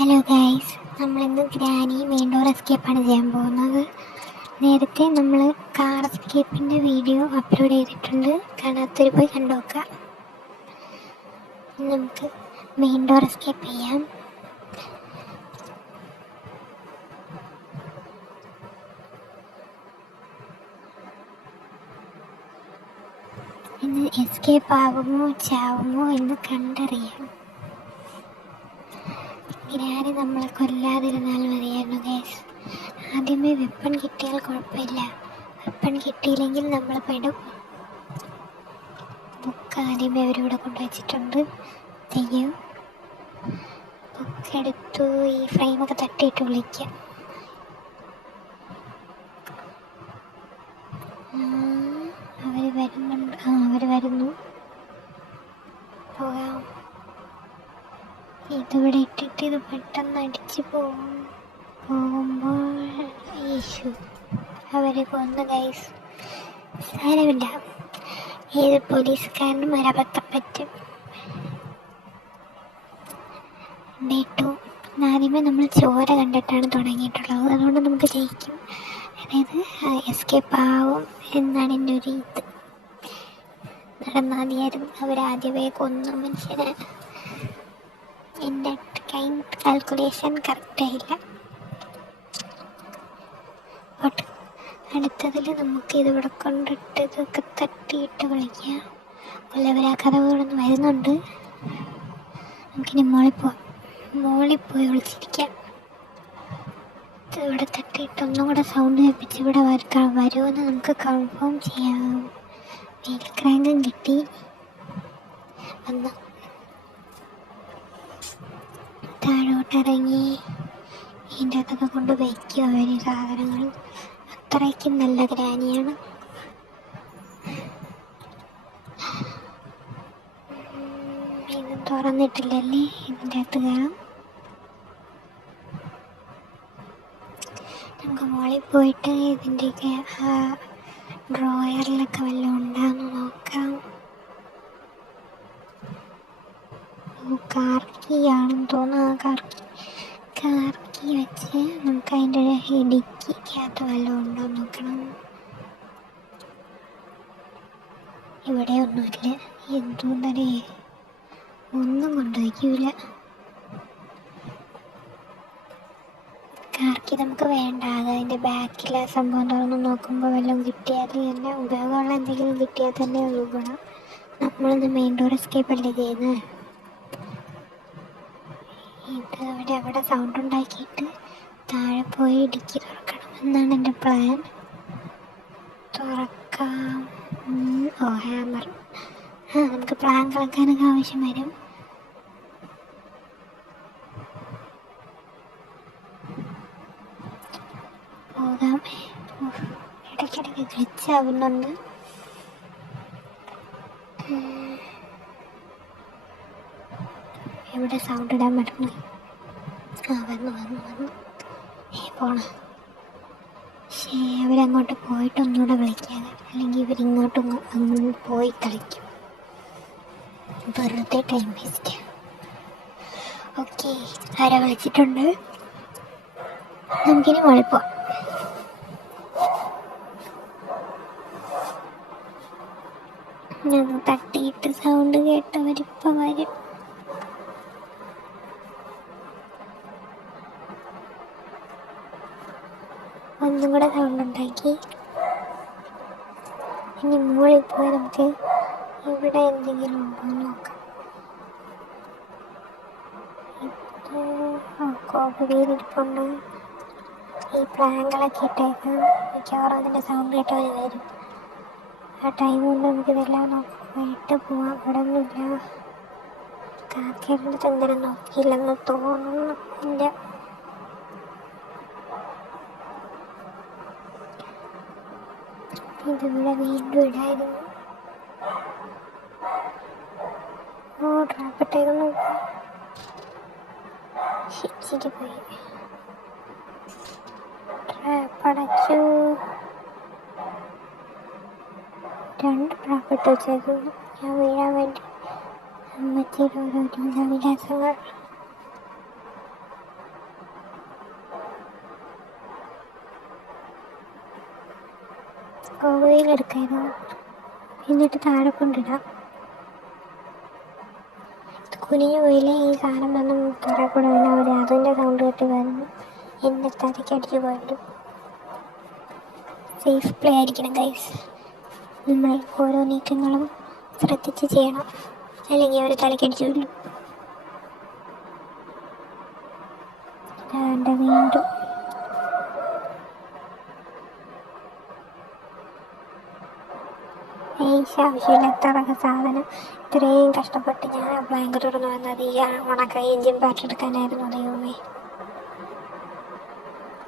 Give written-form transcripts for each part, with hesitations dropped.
Hello guys, നമ്മളിന്ന് granny main door എസ്കേപ്പാണ് ചെയ്യാൻ പോകുന്നത്. നേരത്തെ നമ്മൾ കാർ എസ്കേപ്പിൻ്റെ വീഡിയോ അപ്ലോഡ് ചെയ്തിട്ടുണ്ട്. കാണാത്തൊരു പോയി കണ്ടു നോക്കാം. നമുക്ക് മെയിൻ ഡോർ എസ്കേപ്പ് ചെയ്യാം. ഇന്ന് എസ്കേപ്പ് ആകുമോ ചാവുമോ എന്ന് കണ്ടറിയാം. ഗ്രാനി നമ്മളെ കൊല്ലാതിരുന്നാൽ മതിയായിരുന്നു ഗൈസ്. ആദ്യമേ വെപ്പൺ കിട്ടിയാൽ കുഴപ്പമില്ല, വെപ്പൺ കിട്ടിയില്ലെങ്കിൽ നമ്മൾ പെടും. ബുക്ക് ആദ്യമേ അവരിവിടെ കൊണ്ടുവച്ചിട്ടുണ്ട്. തെയ്യം ബുക്ക് എടുത്തു. ഈ ഫ്രെയിമൊക്കെ തട്ടിയിട്ട് വിളിക്കാം. അവർ വരുന്നു. പോകാം. ഇതിവിടെ ഇട്ടിട്ട് ഇത് പെട്ടെന്ന് അടിച്ച് പോകുമ്പോൾ അവരെ കൊന്നു ഗൈസ്. സാരമില്ല, ഏത് പോലീസുകാരനും ഒരബദ്ധം പറ്റും. ആദ്യമേ നമ്മൾ ചോര കണ്ടിട്ടാണ് തുടങ്ങിയിട്ടുള്ളത്, അതുകൊണ്ട് നമുക്ക് ജയിക്കും. അതായത് എസ്കേപ്പ് ആവും എന്നാണ് എൻ്റെ ഒരു ഇത്. നടന്നാതിയായിരുന്നു. അവരാദ്യമേ കൊന്ന മനുഷ്യനെ. എൻ്റെ കാൽക്കുലേഷൻ കറക്റ്റായില്ല. അടുത്തതിൽ നമുക്ക് ഇതിവിടെ കൊണ്ടിട്ട് ഇതൊക്കെ തട്ടിയിട്ട് വിളിക്കാം. വല്ലവരാ കഥകളൊന്നും വരുന്നുണ്ട്. നമുക്കിനി മോളിൽ പോയി വിളിച്ചിരിക്കാം. ഇവിടെ തട്ടിയിട്ട് ഒന്നും കൂടെ സൗണ്ട് കേൾപ്പിച്ച് ഇവിടെ വരുമെന്ന് നമുക്ക് കൺഫേം ചെയ്യാം. വീൽ ക്രാങ്കും കിട്ടി. വന്നു താഴോട്ടിറങ്ങി ഇതിൻ്റെ അകത്തൊക്കെ കൊണ്ട് വയ്ക്കുക. അവർ സാധനങ്ങൾ അത്രയ്ക്കും നല്ല ഗ്രാനിയാണ്. ഇത് തുറന്നിട്ടില്ലല്ലേ, ഇതിൻ്റെ അകത്ത് കയറാം. നമുക്ക് മുകളിൽ പോയിട്ട് ഇതിൻ്റെയൊക്കെ ഡ്രോയറിലൊക്കെ വല്ലതും ഉണ്ടാകുന്നു നോക്കാം. കാർക്കി ആണെന്ന് തോന്നുന്നു. കാർക്കി വെച്ച് നമുക്ക് അതിൻ്റെ ഇടുക്കിക്കകത്ത് വല്ലതും ഉണ്ടോ നോക്കണം. ഇവിടെ ഒന്നുമില്ല. എന്തോന്നേ, ഒന്നും കൊണ്ടുവയ്ക്കൂല. കാർക്കി നമുക്ക് വേണ്ട. അതിൻ്റെ ബാക്കിലെ സംഭവം തുറന്ന് നോക്കുമ്പോൾ വല്ലതും കിട്ടിയാൽ തന്നെ ഉപയോഗമുള്ള എന്തെങ്കിലും കിട്ടിയാൽ തന്നെ ഒരു ഗുണം. നമ്മളിന്ന് മെയിൻ ഡോർ എസ്കേപ്പ് അല്ലേ ചെയ്യുന്നത്. ഇത് അവിടെ സൗണ്ട് ഉണ്ടാക്കിയിട്ട് താഴെ പോയി ഇടുക്കി തുറക്കണം എന്നാണ് എൻ്റെ പ്ലാൻ. തുറക്കാം. ഹാമർ. നമുക്ക് പ്ലാൻ കളക്കാനൊക്കെ ആവശ്യം വരും. പോകാം. ഇടയ്ക്കിടയ്ക്ക് ഗ്ലിച്ചാവുന്നുണ്ട്. എവിടെ സൗണ്ട് ഇടാൻ പറ്റുന്നു? വന്നു പോണം. പക്ഷേ അവരങ്ങോട്ട് പോയിട്ട് ഒന്നുകൂടെ വിളിക്കാതെ, അല്ലെങ്കിൽ ഇവരിങ്ങോട്ടും അങ്ങ് പോയി കളിക്കും. വെറുതെ ടൈം വേസ്റ്റ്. ഓക്കെ, ആരാ വിളിച്ചിട്ടുണ്ട്. നമുക്കിനി മുകളിൽ പോവാം. ഞാൻ തട്ടിയിട്ട് സൗണ്ട് കേട്ടവരിപ്പം വരും. ഒന്നും കൂടെ സൗണ്ട് ഉണ്ടാക്കി. ഇനി മുകളിൽ പോയി നമുക്ക് ഇവിടെ എന്തെങ്കിലും ഉണ്ടോ എന്ന് നോക്കാം. കോപ്പടിയിലിരിപ്പുണ്ട്. ഈ പ്ലാങ്കളൊക്കെ ഇട്ടേക്കാം. മിക്കവാറും അതിൻ്റെ സൗണ്ട് കേട്ടവർ വരും. ആ ടൈം കൊണ്ട് നമുക്കിതെല്ലാം നോക്കിയിട്ട് പോവാം. ഇവിടെ ഒന്നുമില്ല. കാക്കയുടെ ചന്ദനം നോക്കിയില്ലെന്ന് തോന്നുന്നു. ഇല്ല. ഇതിവിടെ വീണ്ടും ഇടായിരുന്നു. ട്രാപ്പിട്ടേക്കുന്നു. ശരി പോയി. ട്രാപ്പടച്ചു. 2 ട്രാപ്പിട്ട് വെച്ചേക്കുന്നു. ഞാൻ വീഴാൻ വേണ്ടി. അമ്മച്ചിയുടെ ഓരോ വിലാസങ്ങൾ. കോവയിലെടുക്കായിരുന്നു, എന്നിട്ട് താഴെ കൊണ്ടിടാം. കുനിഞ്ഞു പോയില്ലേ ഈ സാധനം വന്ന് തറ കൂടെ വീണാൽ അതിൻ്റെ സൗണ്ട് കേട്ട് വരുന്നു എന്നെ തലയ്ക്കടിച്ച് പോയിട്ടു. സേഫ് പ്ലേ ആയിരിക്കണം ഗൈസ്. നമ്മൾ ഓരോ നീക്കങ്ങളും ശ്രദ്ധിച്ച് ചെയ്യണം, അല്ലെങ്കിൽ അവർ തലയ്ക്കടിച്ച് വീഴും. വീണ്ടും ആവശ്യമില്ലാത്ത സാധനം ഇത്രയും കഷ്ടപ്പെട്ട് ഞാൻ ആ ബ്ലാങ്കറ്റ് തുറന്നു വന്നത് ഈ ഉണക്ക എഞ്ചിൻ പാർട്ട് എടുക്കാനായിരുന്നു. ദൈവമേ,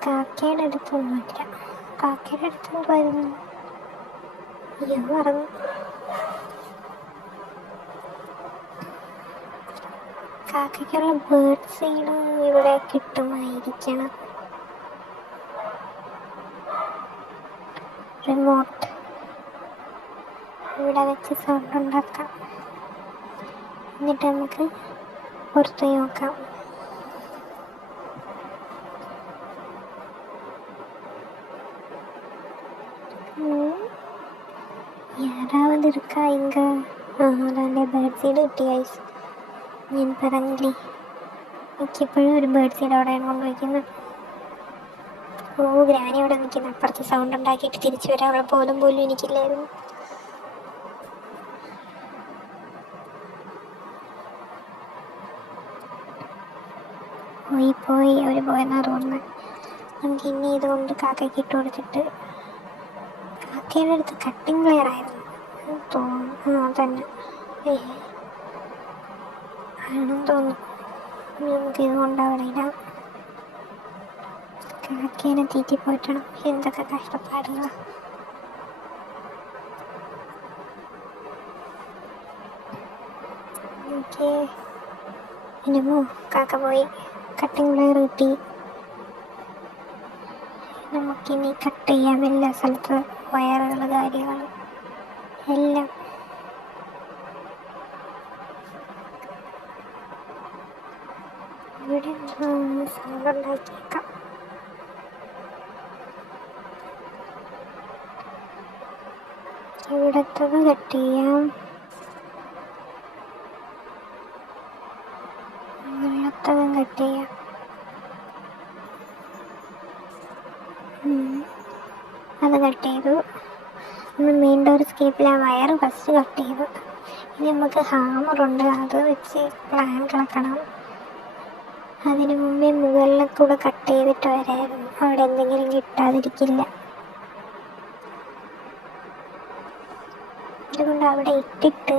കാക്കയുടെ അടുത്തൊന്നുമില്ല. കാക്കയുടെ അടുത്തൊന്നുമായിരുന്നു, ഞാൻ മറന്നു. കാക്കയ്ക്കുള്ള ബേർഡ് സീഡ് ഇവിടെ കിട്ടുമായിരിക്കണം. റിമോട്ട് ഇവിടെ വെച്ച് സൗണ്ട് ഉണ്ടാക്കാം, എന്നിട്ട് നമുക്ക് പുറത്ത് നോക്കാം. யாராவது இருக்கா இங்க? അതാണ്ട് ബേർഡ് സീഡ് കിട്ടി ഗൈസ്. ഞാൻ പറഞ്ഞില്ലേ എനിക്കെപ്പോഴും ഒരു ബേർഡ് സീഡ് അവിടെയാണ് കൊണ്ടുവയ്ക്കുന്നത്. ഗ്രാനി അവിടെ നിൽക്കുന്നു. അപ്പുറത്ത് സൗണ്ട് ഉണ്ടാക്കിയിട്ട് തിരിച്ചു വരാൻ അവിടെ പോലും എനിക്കില്ലായിരുന്നു. പോയി അവർ പോയെന്നാ തോന്നുന്നത്. നമുക്ക് ഇനി ഇതുകൊണ്ട് കാക്കയ്ക്ക് ഇട്ട് കൊടുത്തിട്ട്, കാക്കയുടെ അടുത്ത് കട്ടിങ് പ്ലെയർ ആയിരുന്നു തോന്നുന്നു. തന്നെ ആണെന്ന് തോന്നുന്നു. നമുക്ക് ഇതുകൊണ്ട് അവിടെ ഇടാം. കാക്കേനെ തീറ്റി പോറ്റണം. എന്തൊക്കെ കഷ്ടപ്പാടുകളാണ്. ഓക്കെ, ഇനിമോ കാക്ക പോയി. കട്ടിങ് പ്ലെയർ കിട്ടി. നമുക്കിനി കട്ട് ചെയ്യാം എല്ലാ സ്ഥലത്ത് വയറുകൾ കാര്യങ്ങൾ എല്ലാം. ഇവിടെ സൗണ്ട് ഉണ്ടാക്കിയേക്കാം. ഇവിടത്തത് കട്ട് ചെയ്യാം. ഇവിടത്തതും കട്ട് ചെയ്യാം. അത് കട്ട് ചെയ്തു. നമ്മൾ മെയിൻ ഡോർ സ്കേപ്പിൽ ആ വയർ ഫസ്റ്റ് കട്ട് ചെയ്തു. ഇനി നമുക്ക് ഹാമറുണ്ട്, അത് വെച്ച് പ്ലാൻ കിളക്കണം. അതിന് മുമ്പേ മുകളിൽ കൂടെ കട്ട് ചെയ്തിട്ട് വരായിരുന്നു, അവിടെ എന്തെങ്കിലും കിട്ടാതിരിക്കില്ല. അതുകൊണ്ട് അവിടെ ഇട്ടിട്ട്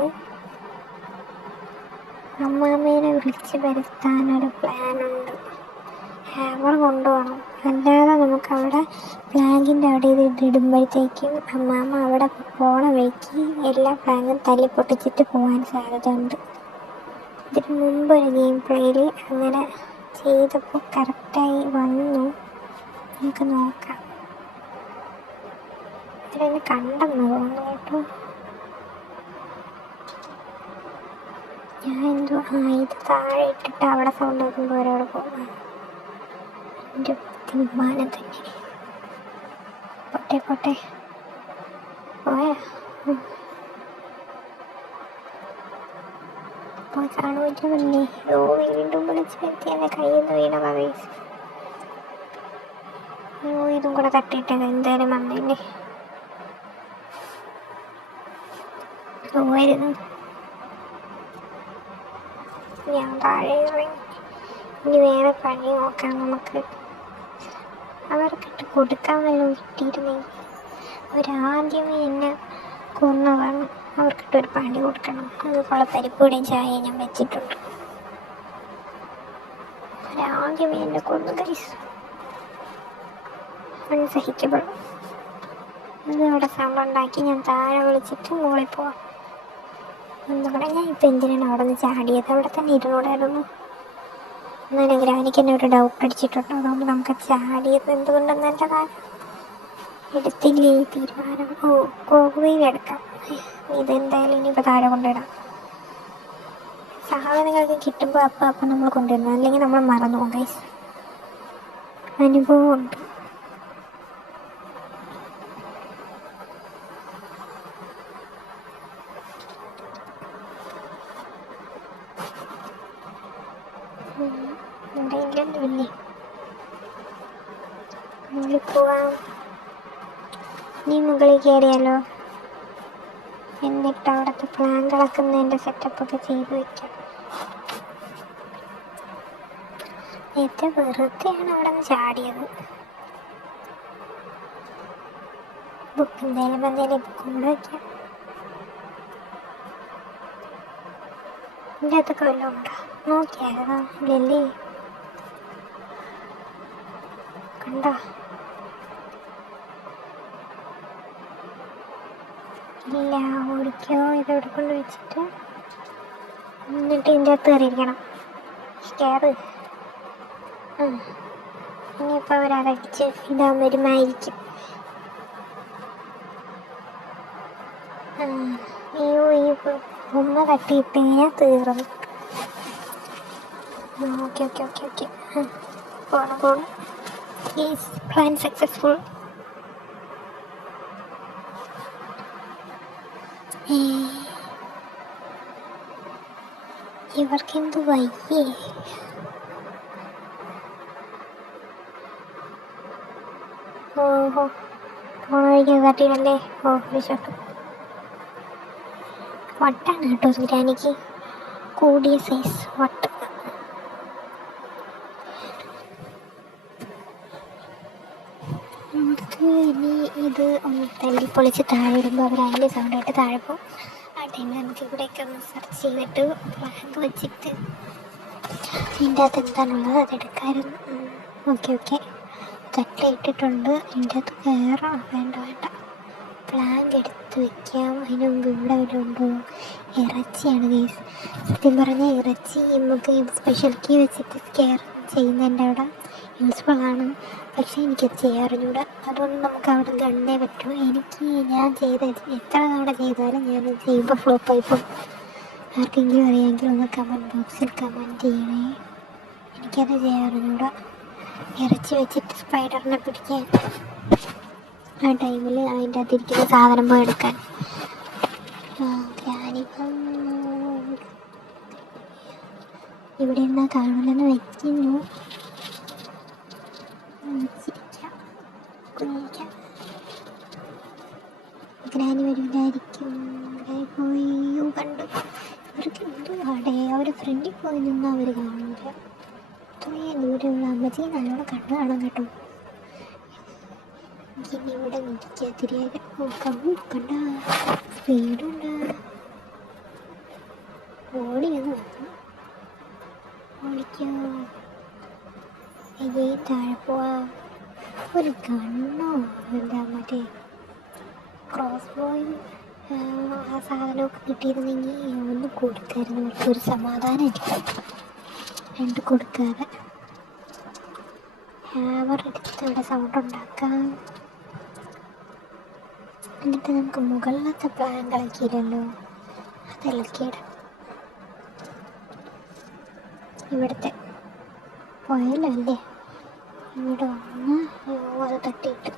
അമ്മാമ്മേനെ വിളിച്ച് വരുത്താനൊരു പ്ലാനുണ്ട്. ഹാമർ കൊണ്ടുപോകണം, അല്ലാതെ നമുക്കവിടെ പ്ലാങ്കിൻ്റെ അവിടെ ഇടുമ്പോഴത്തേക്കും അമ്മാമ്മ അവിടെ പോണ വഴിക്ക് എല്ലാ പ്ലാങ്കും തല്ലി പൊട്ടിച്ചിട്ട് പോകാൻ സാധ്യതയുണ്ട്. ഇതിന് മുമ്പ് ഒരു ഗെയിം പ്ലേയിൽ അങ്ങനെ ചെയ്തപ്പോൾ കറക്റ്റായി വന്നു. നമുക്ക് നോക്കാം. ഇതിനെ കണ്ടെന്ന് തോന്നുന്നു കേട്ടോ. ഞാൻ എന്തോ ഇത് താഴെ ഇട്ടിട്ട് അവിടെ സൗണ്ട് വെക്കുമ്പോൾ അവരവിടെ പോകും. എൻ്റെ തീരുമാനം തന്നെ. പോട്ടെ പോയാ അപ്പോൾ കാണുമല്ലേ. വീണ്ടും വിളിച്ച് വരുത്തി എൻ്റെ കയ്യിൽ നിന്ന് വീണതാ ഗൈസ്. ഇതും കൂടെ തട്ടിയിട്ട് എന്തായാലും വന്നില്ലേ. പോയിരുന്നു ഞാൻ താഴെ ഇറങ്ങി. ഇനി വേറെ പണി നോക്കാം നമുക്ക്. അവർക്കിട്ട് കൊടുക്കാൻ വല്ലതും കിട്ടിയിരുന്നെങ്കിൽ. അവരാദ്യമേ എന്നെ കൊന്നതാണ്. അവർക്കിട്ടൊരു പണി കൊടുക്കണം. അതുപോലെ പരിപ്പൂടെയും ചായ ഞാൻ വെച്ചിട്ടുണ്ട്. അവരാദ്യമേ എന്നെ കൊന്നു ഗൈസ്. അൺസഹിക്കപ്പെടും. അതവിടെ സൗണ്ട് ഉണ്ടാക്കി ഞാൻ താഴെ വിളിച്ചിട്ട് മുകളിൽ പോവാം. എന്തുകൂടെ ഞാൻ ഇപ്പം എന്തിനാണ് അവിടെ നിന്ന് ചാടിയത്? അവിടെ തന്നെ ഇരുന്നൂടായിരുന്നു. എന്നാലും ഗ്രാനിക്ക് എന്നെ ഒരു ഡൗട്ട് അടിച്ചിട്ടുണ്ട്. അതുകൊണ്ട് നമുക്ക് ചാടിയത് എന്തുകൊണ്ടെന്നല്ലതാണ്. എടുത്തില്ലേ ഈ തീരുമാനം. കോവയിലെടുക്കാം. ഇതെന്തായാലും ഇനിയിപ്പോൾ താഴെ കൊണ്ടിടാം. സാധനങ്ങളൊക്കെ കിട്ടുമ്പോൾ അപ്പം നമ്മൾ കൊണ്ടുവരണം, അല്ലെങ്കിൽ നമ്മൾ മറന്നു പോകും ഗൈസ്. അനുഭവമുണ്ട്. ഇവിടെ ഇല്ലല്ലോ. മുകളിൽ പോവാം. നീ മുകളിൽ കയറിയാലോ, എന്നിട്ട് അവിടുത്തെ പ്ലാൻ കളക്കുന്നതിൻ്റെ സെറ്റപ്പൊക്കെ ചെയ്ത് വയ്ക്കാം. നേരത്തെ വെറുതെയാണ് അവിടെ നിന്ന് ചാടിയത്. ബുക്ക് എന്തായാലും ബുക്കും വയ്ക്കാം. ഇതിൻ്റെ അകത്തൊക്കെ വല്ലതും ഉണ്ടോ നോക്കിയായിരുന്നോ? ഇല്ലല്ലേ, കണ്ടോ? ഇല്ല. ഓടിക്കോ, ഇതെവിടെ കൊണ്ട് വെച്ചിട്ട് എന്നിട്ട് ഇതിൻ്റെ അകത്ത് കയറിയിരിക്കണം. കയറ്. ഇനിയിപ്പോൾ അവരടച്ച് ഇടാൻ വരുമായിരിക്കും. അയ്യോ, ഈ ഉമ്മ തട്ടിയിട്ട് കഴിഞ്ഞാൽ തീർന്നു. ഓക്കെ ഓക്കെ ഓക്കെ ഓക്കെ പോണം. Is plan successful. ഇവർക്കെന്ത് വയ്യേ? ഓഹോ, ഫോൺ കഴിക്കാൻ തട്ടിയിടല്ലേ. ഓ വിശോട്ട് വട്ടാണ് കേട്ടോ സുരാനിക്ക്, കൂടിയ സൈസ് വട്ട്. നമുക്ക് ഇനി ഇത് ഒന്ന് തല്ലി പൊളിച്ച് താഴെ ഇടുമ്പോൾ അവർ അതിൻ്റെ സൗണ്ടായിട്ട് താഴെ പോകും. ആ ടൈമിൽ നമുക്ക് ഇവിടെയൊക്കെ ഒന്ന് സെർച്ച് ചെയ്തിട്ട് ഫ്ലാഗ് വെച്ചിട്ട് ഇതിൻ്റെ അകത്ത് എന്താണുള്ളത് അതെടുക്കാമായിരുന്നു. ഓക്കെ തട്ടിയിട്ടിട്ടുണ്ട്. ഇതിൻ്റെ അകത്ത് കയറാം. വേണ്ട ഫ്ലാഗ് എടുത്ത് വയ്ക്കാം. അതിന് മുമ്പ് ഇവിടെ വല്ലതും ഉണ്ടോ? ഇറച്ചിയാണ് ഗൈസ്. സത്യം പറഞ്ഞാൽ ഇറച്ചി നമുക്ക് സ്പെഷ്യൽ കീ വെച്ചിട്ട് കെയർ ചെയ്യുന്നതിൻ്റെ അവിടെ യൂസ്ഫുള്ളാണ്. പക്ഷേ എനിക്കത് ചെയ്യാറിഞ്ഞൂടാ. അതുകൊണ്ട് നമുക്ക് അവിടെ ഗണ്ണേ പറ്റൂ. ഞാൻ ചെയ്ത എത്ര തവണ ചെയ്താലും ഞാൻ ചെയ്യുമ്പോൾ ഫ്ലോപ്പായി പോകും. ആർക്കെങ്കിലും അറിയാമെങ്കിൽ ഒന്ന് കമൻറ്റ് ബോക്സിൽ കമൻറ്റ് ചെയ്യണേ. എനിക്കത് ചെയ്യാറിഞ്ഞൂടാ. ഇറച്ചി വെച്ചിട്ട് സ്പൈഡറിനെ പിടിക്കാൻ ആ ടൈമിൽ അതിൻ്റെ അകത്തിരിക്കുന്ന സാധനം പോയി എടുക്കാൻ. ഞാനിപ്പം ഇവിടെ ഇരുന്നാൽ കാണില്ലെന്ന് വയ്ക്കുന്നു. ഗ്രാനി വരില്ലായിരിക്കും. പോയി കണ്ടു. അവർക്ക് എന്തുവാടേ, അവർ ഫ്രണ്ടിൽ പോയി നിന്നാൽ അവർ കാണില്ല. ഇത്രയും ദൂരമുള്ള അമ്മച്ചി നല്ലോണം കണ്ടു കാണാൻ കേട്ടോ. ഇനി ഇവിടെ നിൽക്കാതിരിയാതെ കണ്ട സ്പീഡുണ്ട്. ഓടിയെന്ന് വന്നു. ഓടിക്കോ, ഇതേ താഴെ പോവാ. ഒരു ഗണ്ണോ എന്താ മറ്റേ ക്രോസ് ബോയും ആ സാധനമൊക്കെ കിട്ടിയിരുന്നെങ്കിൽ ഒന്ന് കൊടുക്കായിരുന്നു. അവർക്കൊരു സമാധാനം ഇല്ല. രണ്ട് കൊടുക്കാതെ ഹാമർ എടുത്ത് ഇവിടെ സൗണ്ട് ഉണ്ടാക്കാം. എന്നിട്ട് നമുക്ക് മുകളിലത്തെ പ്ലാൻ കളിക്കില്ലല്ലോ, അത് ഇളക്കിയിടാം. ഇവിടുത്തെ പോയല്ലോ അല്ലേ, ഇവിടെ വന്ന് അത് തട്ടിയിട്ട്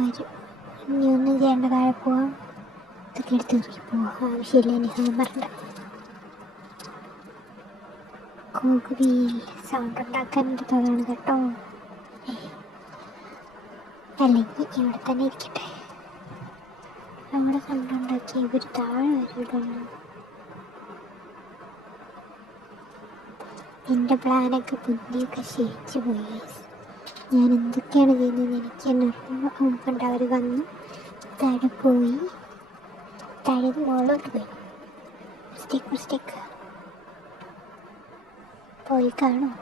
വരും. ഇനി ഒന്നും ചെയ്യേണ്ട, താഴെ പോവാം. ഇതൊക്കെ എടുത്ത് ഇറക്കി പോവാം. ആവശ്യമില്ല ഇനി ഹാമറിൻ്റെ. കോകുവിയിൽ സൗണ്ട് ഉണ്ടാക്കാൻ എടുത്തതാണ് കേട്ടോ. അല്ലെങ്കിൽ ഇവിടെ തന്നെ ഇരിക്കട്ടെ. അവിടെ സൗണ്ട് ഉണ്ടാക്കി ഇവർ താഴെ വരുള്ളൂ. എൻ്റെ പ്ലാനൊക്കെ ബുദ്ധിയൊക്കെ ക്ഷയിച്ചു പോയി. ഞാൻ എന്തൊക്കെയാണ് ചെയ്യുന്നത് എനിക്ക് തന്നെ അറിയുമ്പോൾ കണ്ട് അവർ വന്നു താഴെ പോയി. താഴെ മുകളിലോട്ട് പോയി. മിസ്റ്റേക്ക് പോയി കാണും.